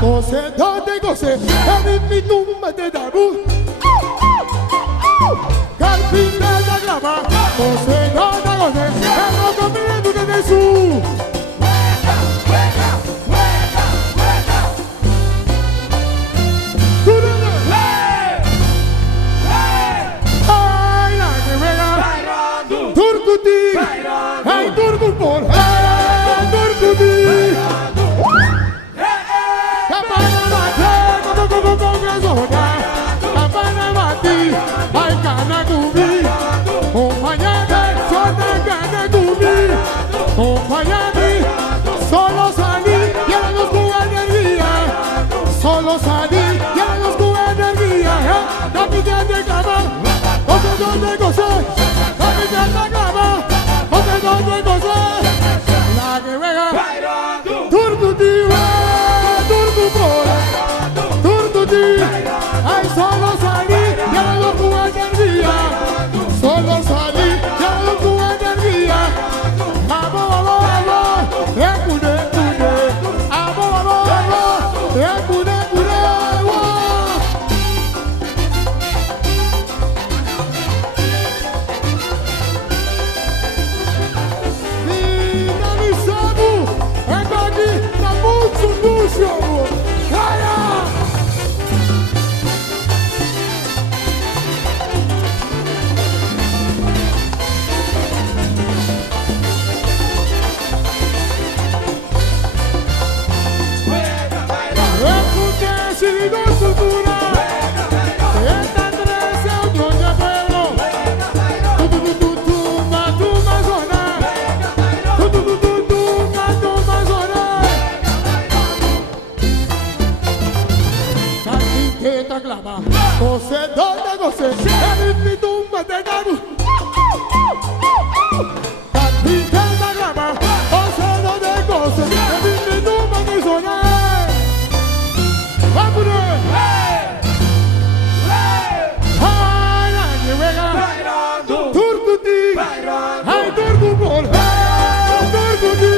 Goce, donde goce, en mi tumba de Dabu. Carpintera graba, goce, donde goce, en los dominios de Jesús. Ay, la que vega, Turcuti, ay, Turcupol, ay, Turcuti. Solo salí y a los energía. Solo salí y a los energía. La vida de cama, donde gocé. La vida de cama, donde gocé. La que vega, Turcutiva, Turcupol, Turcuti. Ay, solo salí y a los energía. Solo salí y a los energía. Goce, donde goce, en mi tumba de Dabu. Carpintera graba, goce, donde goce, en mi tumba de Sonar. ¡Vámonos! ¡Ay, la que vega! Turcuti, ay, Turcupol, ay, Turcuti.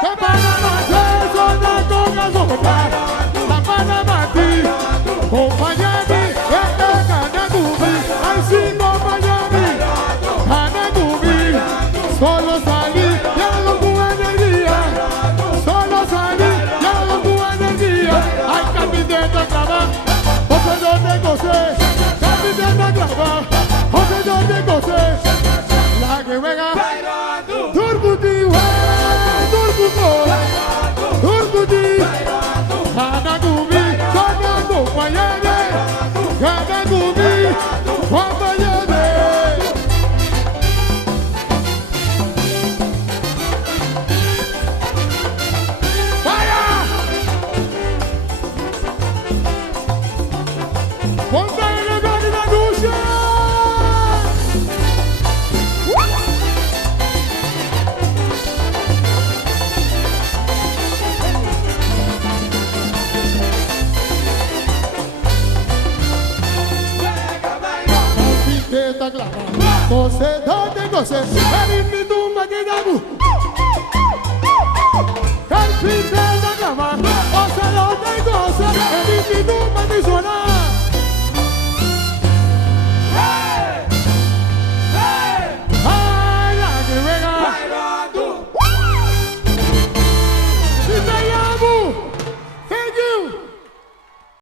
¡Que para matar, sonar con gasolina! Compañía de Goce, donde goce, el tumba de Dabu. El fin de la cama, o se lo de goce, el tumba de Zona.